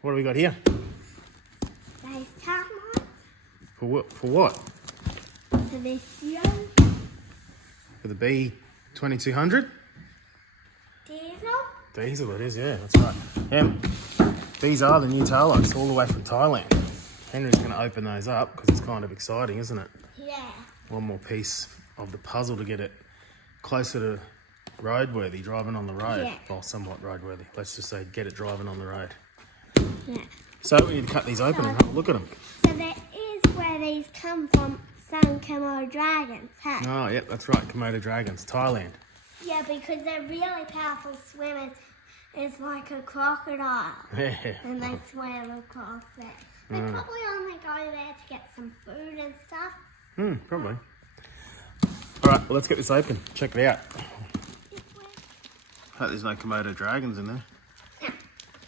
What do we got here? There's Aftermarket For what? For what? for this year. For the B2200? Diesel. Diesel it is, yeah, that's right. These are the new tail lights all the way from Thailand. Henry's going to open those up because it's kind of exciting, isn't it? Yeah. One more piece of the puzzle to get it closer to roadworthy, driving on the road. Yeah. Well, somewhat roadworthy. Let's just say get it driving on the road. Yeah. So we need to cut these open and have a look at them. So that is where these come from, some Komodo dragons, hey? Oh, yep, that's right. Komodo dragons, Thailand. Yeah, because they're really powerful swimmers. It's like a crocodile. Yeah. And they swim across there. They probably only go there to get some food and stuff. Probably. All right, well, let's get this open. Check it out. Hope there's no Komodo dragons in there.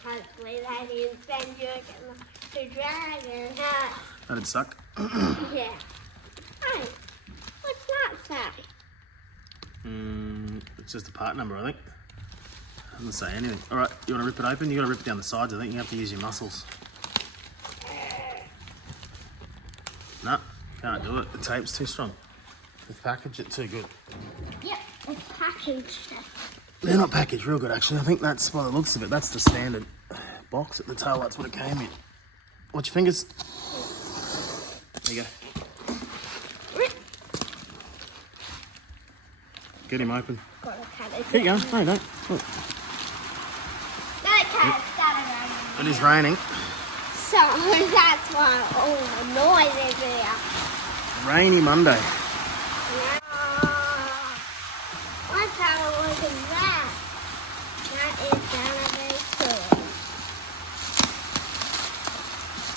Hopefully they didn't send you the dragon, huh? That'd suck. Yeah. Hey, what's that say? It's just a part number, I think. Doesn't say anything. All right, you want to rip it open? You got to rip it down the sides. I think you have to use your muscles. No, can't do it. The tape's too strong. The package it too good. Yep, it's packaged. They're not packaged real good, actually. I think that's by the looks of it. That's the standard box at the tail. That's what it came in. Watch your fingers. There you go. Get him open. Gotta cut it. Keep going. No, don't. Look. Don't cut it, started It is raining. So that's why all the noise is here. Rainy Monday. Let's have a look at that. That is gonna be cool.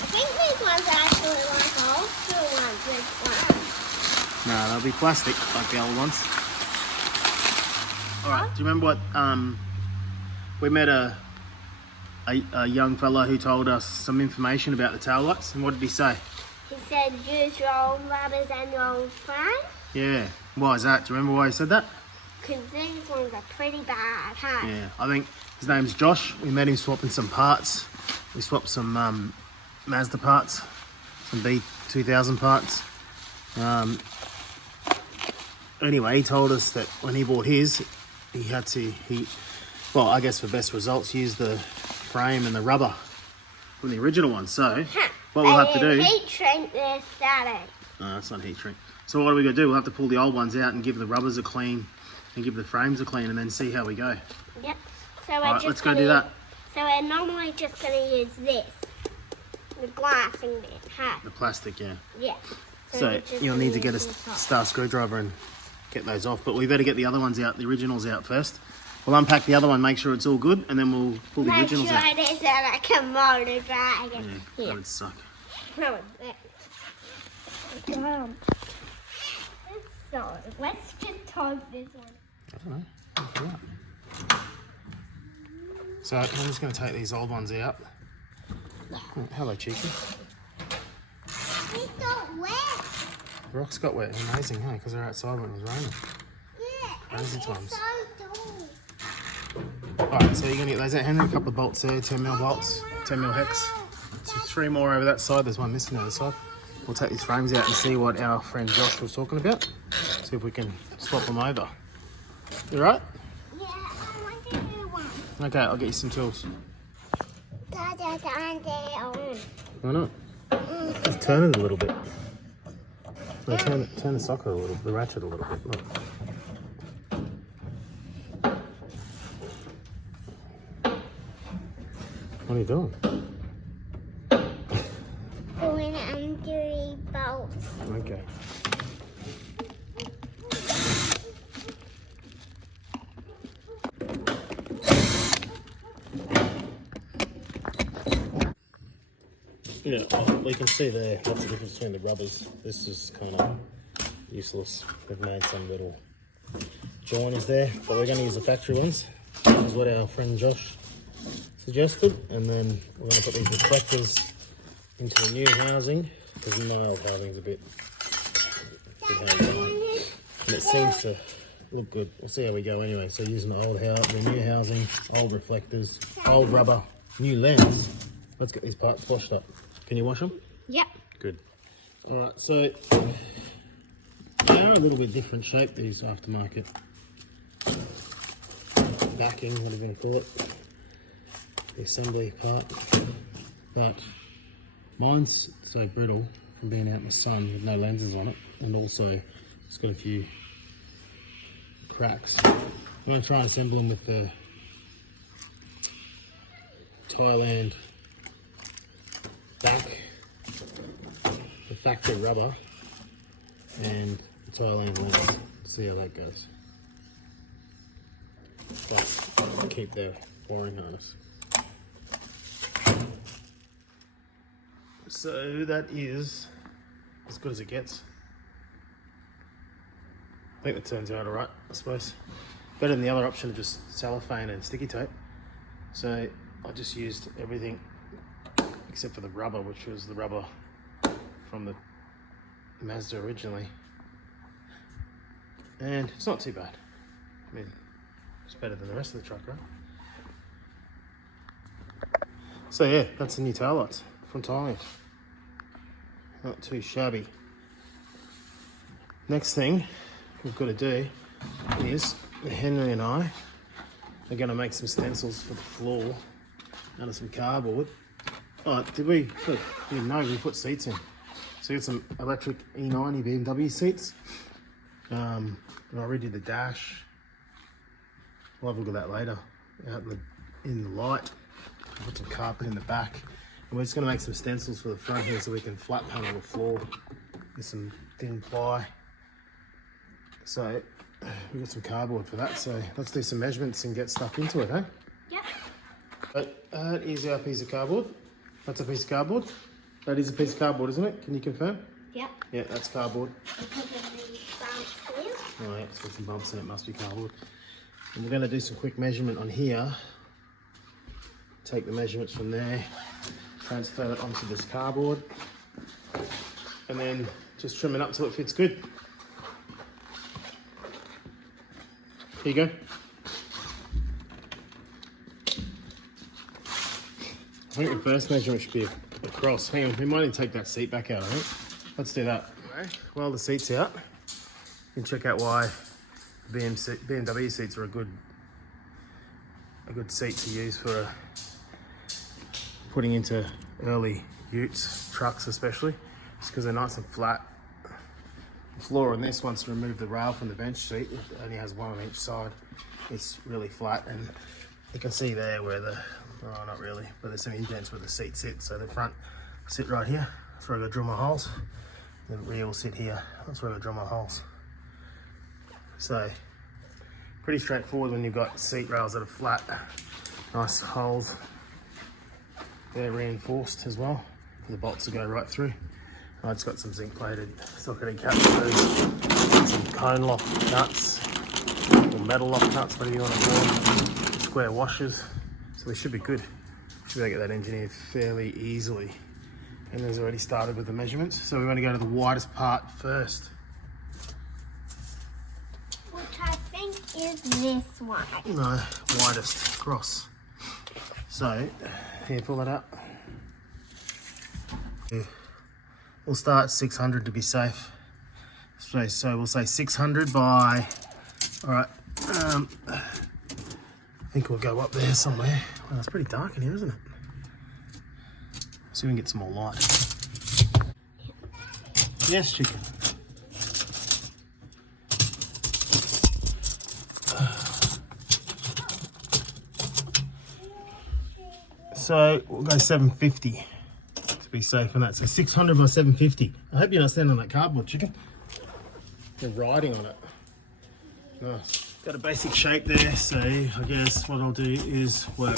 I think these ones are actually like old school ones with one. No, they'll be plastic like the old ones. All right. Do you remember what we met a young fella who told us some information about the tail lights, and what did he say? He said use your own rubbers and your own frame. Yeah. Why is that? Do you remember why he said that? Because these ones are pretty bad, huh? Yeah. I think his name's Josh. We met him swapping some parts. We swapped some Mazda parts, some B2000 parts. Anyway, he told us that when he bought his, he had to, well, I guess for best results, use the frame and the rubber from the original one. So, what we'll have to do... Heat shrink this static. No, that's not heat shrink. So what are we going to do? We'll have to pull the old ones out and give the rubbers a clean and give the frames a clean and then see how we go. Yep. So we're Alright, let's go do that. So we're normally just going to use this. The glass and bit, huh? The plastic, yeah. Yeah. So we're just you'll gonna need to get a use this top. star screwdriver and get those off. But we better get the other ones out, the originals out first. We'll unpack the other one, make sure it's all good, and then we'll pull the originals out. Make sure it isn't a Komodo dragon. Yeah, that would suck. No, so let's just toss this one. I don't know. So I'm just going to take these old ones out. Oh, hello, Cheeky. It got wet. The rocks got wet. Amazing, huh? Because they're outside when it was raining. Yeah, Crazy it's times. so dull. Alright, so you're going to get those out, Henry. A couple of bolts there, 10mm bolts, 10mm hex. 3 more over that side. There's one missing on the other side. We'll take these frames out and see what our friend Josh was talking about. See if we can swap them over. You alright? Yeah, I want to do one. Okay, I'll get you some tools. Why not? Just turn it a little bit. No, turn the socket a little, the ratchet a little bit. Look. What are you doing? Pulling under the bolts. Okay. Yeah, we can see there what's the difference between the rubbers. This is kind of useless. We've made some little joiners there, but we're going to use the factory ones, which is what our friend Josh suggested. And then we're going to put these reflectors into the new housing, because my old housing's a bit hazy. And it seems to look good. We'll see how we go anyway. So using the new housing, old reflectors, old rubber, new lens, let's get these parts washed up. Can you wash them? Yep. Good. Alright, so they are a little bit different shape, these aftermarket backing, whatever you want to call it, the assembly part, but mine's so brittle from being out in the sun with no lenses on it, and also it's got a few cracks. I'm going to try and assemble them with the Thailand back, the factory rubber, and the Thailand lens. See how that goes. But keep their wiring harness. So that is as good as it gets. I think that turns out alright, I suppose. Better than the other option of just cellophane and sticky tape. So I just used everything except for the rubber, which was the rubber from the Mazda originally. And it's not too bad. I mean, it's better than the rest of the truck, right? So yeah, that's the new taillights from Thailand. Not too shabby. Next thing we've got to do is Henry and I are going to make some stencils for the floor out of some cardboard. Oh, did we? Look, we didn't know we put seats in. So we got some electric E90 BMW seats. And I redid the dash. We'll have a look at that later. Out in the light. Put some carpet in the back. And we're just going to make some stencils for the front here so we can flat panel the floor with some thin ply. So we've got some cardboard for that. So let's do some measurements and get stuck into it, eh? Yep. But that is our piece of cardboard. That's a piece of cardboard. That is a piece of cardboard, isn't it? Can you confirm? Yep. Yeah, that's cardboard. Because of the bumps here. Oh yeah, it's got some bumps in it, must be cardboard. And we're going to do some quick measurement on here. Take the measurements from there, transfer that onto this cardboard, and then just trim it up till it fits good. Here you go. I think the first measurement should be across. Hang on, we might need to take that seat back out, I think. Let's do that. While the seat's out, you can check out why BMW seats are a good seat to use for putting into early utes, trucks especially, just because they're nice and flat. The floor on this, once you remove the rail from the bench seat, it only has one on each side. It's really flat, and you can see there where the, oh not really, but there's some indents where the seat sits. So the front sit right here, that's where I go drill my holes. The rear will sit here, that's where I go drill my holes. So pretty straightforward when you've got seat rails that are flat. Nice holes. They're reinforced as well. The bolts will go right through. I just got some zinc plated socketed caps, some cone lock nuts, or metal lock nuts, whatever you want to call them. Square washers. So they should be good. Should be able to get that engineered fairly easily. And there's already started with the measurements. So we want to go to the widest part first. Which I think is this one. No, widest across. So, here, pull that up. Yeah. We'll start 600 to be safe. So we'll say 600 by, all right, I think we'll go up there somewhere. Well, it's pretty dark in here, isn't it? See if we can get some more light. Yes, chicken. So we'll go 750 to be safe on that. So 600 by 750. I hope you're not standing on that cardboard, chicken. You're riding on it. Nice. Got a basic shape there, so I guess what I'll do is work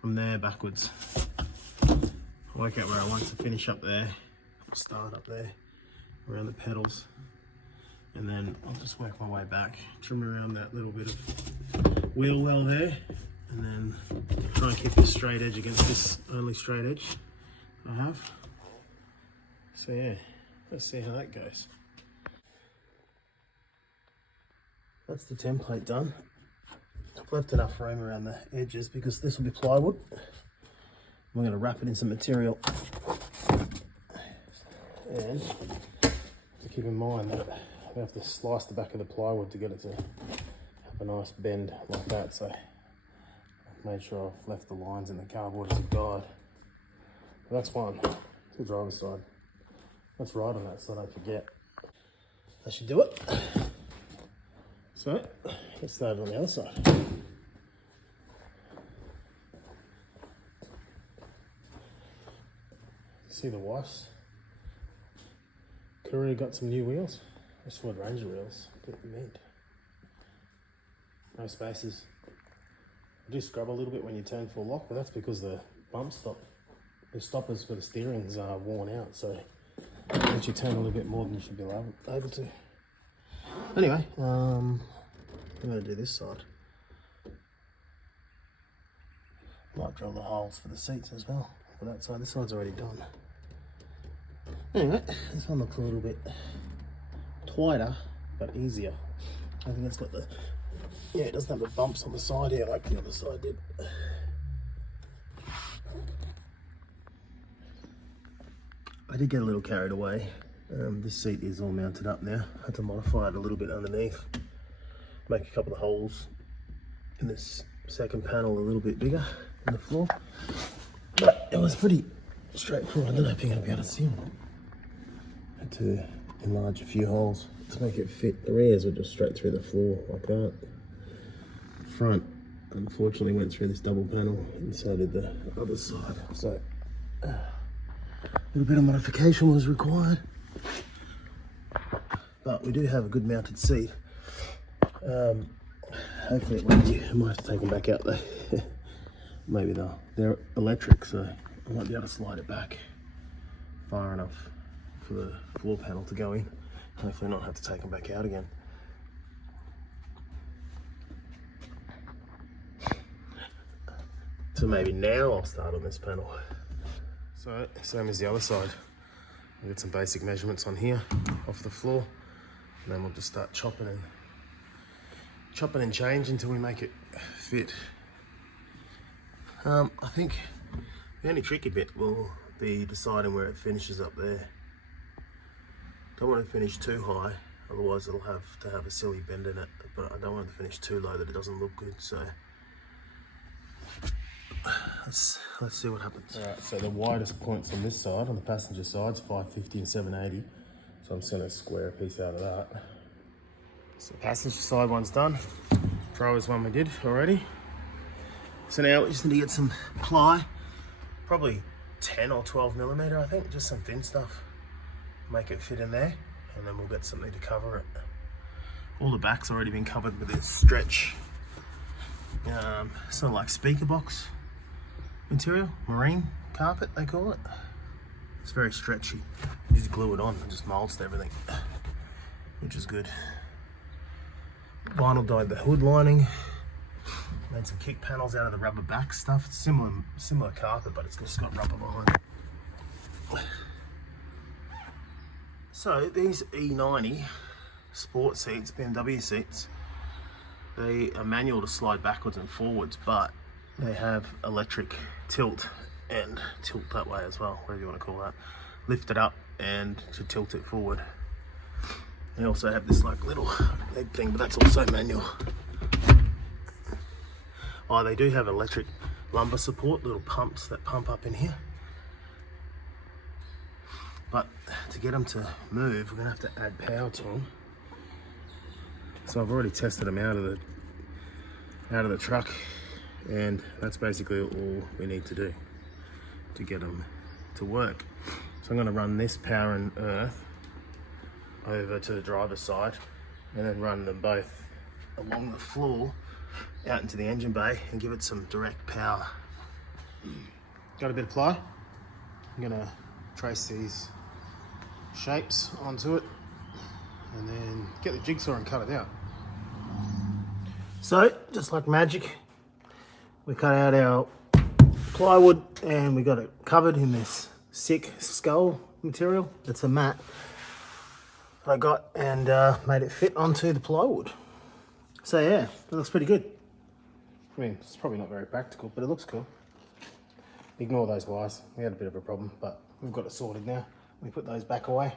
from there backwards. Work out where I want to finish up there. I'll start up there, around the pedals. And then I'll just work my way back, trim around that little bit of wheel well there. And then try and keep this straight edge against this only straight edge I have. So yeah, let's see how that goes. That's the template done. I've left enough room around the edges because this will be plywood. We're going to wrap it in some material. And to keep in mind that we have to slice the back of the plywood to get it to have a nice bend like that. So I've made sure I've left the lines in the cardboard as a guide. But that's fine. To the driver's side. That's right on that so I don't forget. That should do it. So let's start on the other side. See the wife's courier got some new wheels. Ford Ranger wheels. Get them mint. No spaces. I do scrub a little bit when you turn full lock, but that's because the bump stop, the stoppers for the steerings are worn out. So once you turn a little bit more than you should be able to. Anyway, I'm going to do this side. Might drill the holes for the seats as well. For that side, this side's already done. Anyway, this one looks a little bit tighter, but easier. I think it's got the, yeah, it doesn't have the bumps on the side here like the other side did. I did get a little carried away. This seat is all mounted up now. I had to modify it a little bit underneath. Make a couple of holes in this second panel a little bit bigger in the floor. But it was pretty straightforward. I don't know if you're going to be able to see them. Had to enlarge a few holes to make it fit. The rears were just straight through the floor like that. The front unfortunately went through this double panel and so did the other side. So a little bit of modification was required. But we do have a good mounted seat. Hopefully it won't be. I might have to take them back out there. Maybe they're electric, so I might be able to slide it back far enough for the floor panel to go in. Hopefully not have to take them back out again. So maybe now I'll start on this panel. So same as the other side. We'll get some basic measurements on here off the floor, and then we'll just start chopping and change until we make it fit. I think the only tricky bit will be deciding where it finishes up there. Don't want to finish too high, otherwise it'll have to have a silly bend in it, but I don't want it to finish too low that it doesn't look good, so let's see what happens. Alright, so the widest points on this side, on the passenger side, is 550 and 780, so I'm just going to square a piece out of that. So the passenger side one's done, driver's one we did already. So now we just need to get some ply, probably 10 or 12 millimeter, I think, just some thin stuff. Make it fit in there, and then we'll get something to cover it. All the back's already been covered with this stretch, sort of like speaker box material, marine carpet they call it. It's very stretchy. You just glue it on and just molds to everything, which is good. Vinyl dyed the hood lining. Made some kick panels out of the rubber back stuff. It's similar carpet, but it's just got rubber behind it. So these E90 sport seats, BMW seats, they are manual to slide backwards and forwards, but they have electric tilt and tilt that way as well, whatever you want to call that. Lift it up and to tilt it forward. They also have this like little leg thing, but that's also manual. Oh, they do have electric lumbar support, little pumps that pump up in here. But to get them to move, we're gonna have to add power to them. So I've already tested them out of the truck, and that's basically all we need to do to get them to work. So I'm gonna run this power and earth over to the driver's side, and then run them both along the floor out into the engine bay and give it some direct power. Got a bit of ply. I'm gonna trace these shapes onto it and then get the jigsaw and cut it out. So just like magic, we cut out our plywood and we got it covered in this sick skull material. It's a mat that I got and made it fit onto the plywood. So yeah, that looks pretty good. I mean, it's probably not very practical, but it looks cool. Ignore those wires. We had a bit of a problem, but we've got it sorted now. We put those back away,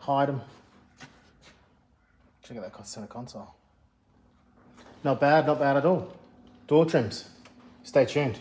hide them. Check out that center console. Not bad at all. Door trims. Stay tuned.